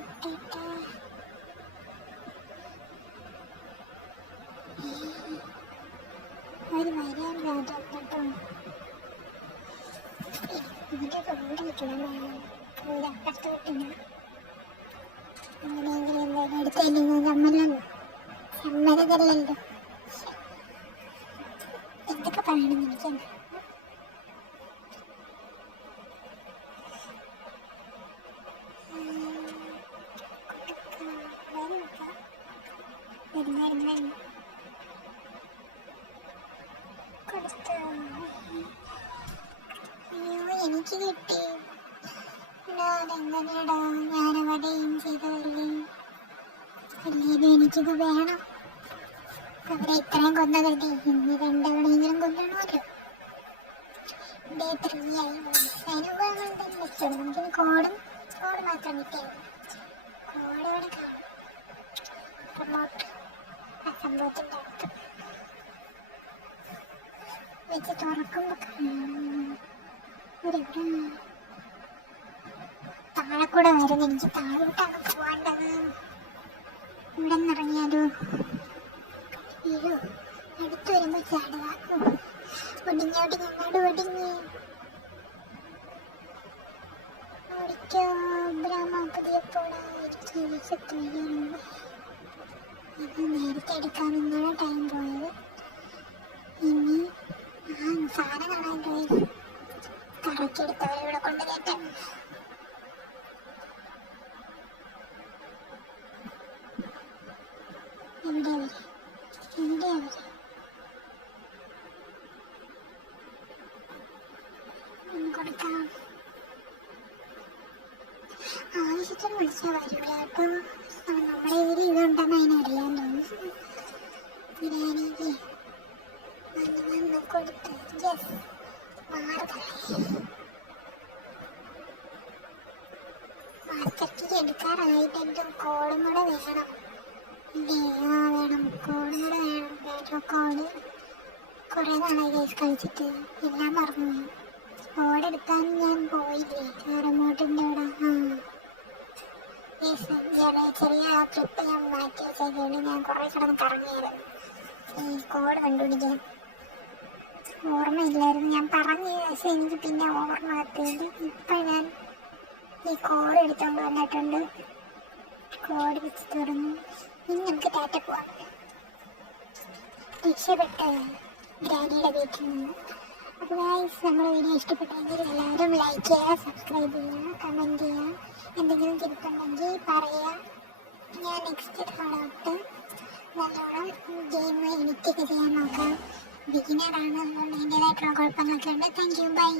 ഇട്ടിട്ട് ഒരു വരിയാണ് കേട്ടോ. ഇതിൻ്റെയൊക്കെ ഓടിയിട്ടില്ല. അപ്പുറത്ത് കിട്ടില്ല. അങ്ങനെയെങ്കിലും എന്തായാലും എടുത്തില്ലെങ്കിൽ സമ്മതമല്ലല്ലോ. എന്തൊക്കെ പറയണമെന്ന് എനിക്കല്ല. വരുന്നു കൊടുത്തു. അയ്യോ എനിക്ക് കിട്ടി. അതെങ്ങനെയാടാ? ഞാനവിടെ എയിം ചെയ്തതല്ലേ. അല്ലേലും എനിക്കിത് വേണം. അവിടെ ഇത്രയും കൊന്നതല്ലേ, ഇനി രണ്ടവണെങ്കിലും കൊല്ലണമല്ലോ. ഡേ 3 ആയി. അതിനുമ്പ് നമ്മൾ എന്തായാലും വെച്ചോളൂ. നമുക്കിനി കോഡ് മാത്രം കിട്ടിയാൽ കോഡ് ഇവിടെ കാണും. റിമോട്ട് ആ സംഭവത്തിൻ്റെ അടുത്ത് വെച്ച് തുറക്കുമ്പോൾ ഒരെവിടെ താഴെ കൂടെ വരുന്നു. എനിക്ക് താഴോട്ടാണ് പോകേണ്ടത്. ഇവിടെ നിന്ന് ഇറങ്ങിയാലോ? വീഴോ? അടുത്ത് വരുമ്പോൾ ചാടുക. ഒടിഞ്ഞ് ഓടിക്കോ ബ്രഹ്മ. പുതിയപ്പോഴായിരിക്കും ഇത് നേരത്തെ എടുക്കാമെന്നാണ് ടൈം പോയത്. ഇനി സാധനം കാണാൻ പോയി കറക്കിയെടുത്തവരിവിടെ കൊണ്ട് കയറ്റാം. എവിടെയാ കൊടുക്കാം. ആവശ്യത്തിന് ഒറ്റയ്ക്ക് വിളിച്ചാൽ വരില്ല കേട്ടോ. നമ്മുടെ ഇതിൽ ഇതുണ്ടെന്ന് അതിനറിയാൻ തോന്നുന്നു. ബിരിയാണിക്ക് വന്ന് കൊടുത്ത് യെസ് മാർക്കറ്റിൽ എടുക്കാറായിട്ട് എൻ്റെ കോഡും കൂടെ വേണം. വേണം, കോഡും കൂടെ വേണം. ബാറ്റോ കോഡ് കുറേ നാളായി ഗൈസ് കളിച്ചിട്ട് എല്ലാം മറന്നു. കോഡ് എടുക്കാൻ ഞാൻ പോയില്ലേ റിമോട്ടിൻ്റെ അവിടെ. ചെറിയ ക്ലിപ്പ് ഞാൻ മാറ്റി വെച്ചതുകൊണ്ട് ഞാൻ കുറേ കിടന്ന് കറങ്ങിയായിരുന്നു ഈ കോഡ് കണ്ടുപിടിക്കാൻ. ഓർമ്മയില്ലായിരുന്നു, ഞാൻ പറഞ്ഞു. പക്ഷെ എനിക്ക് പിന്നെ ഓർമ്മ എത്തിയത് ഇപ്പം ഞാൻ ഈ കോഡ് എടുത്തുകൊണ്ട് വന്നിട്ടുണ്ട്. കോഡ് വെച്ച് തുറന്നു. ഇനി നമുക്ക് ടാറ്റ പോവാം. രക്ഷപ്പെട്ട ഗ്രാനിയുടെ വീട്ടിൽ നിന്ന്. അപ്പോൾ ഗൈസ്, നമ്മുടെ വീഡിയോ ഇഷ്ടപ്പെട്ടെങ്കിൽ എല്ലാവരും ലൈക്ക് ചെയ്യുക, സബ്സ്ക്രൈബ് ചെയ്യുക, കമൻറ്റ് ചെയ്യുക. എന്തെങ്കിലും തിരുത്തുണ്ടെങ്കിൽ പറയുക. ഞാൻ നെക്സ്റ്റ് തൊട്ട് നല്ലോണം ഗെയിം എഡിറ്റൊക്കെ ചെയ്യാൻ നോക്കാം. ബിഗിനറാണ്, അതുകൊണ്ട് അതിൻ്റേതായിട്ടുള്ള കുഴപ്പങ്ങളൊക്കെ ഉണ്ട്. Thank you, by.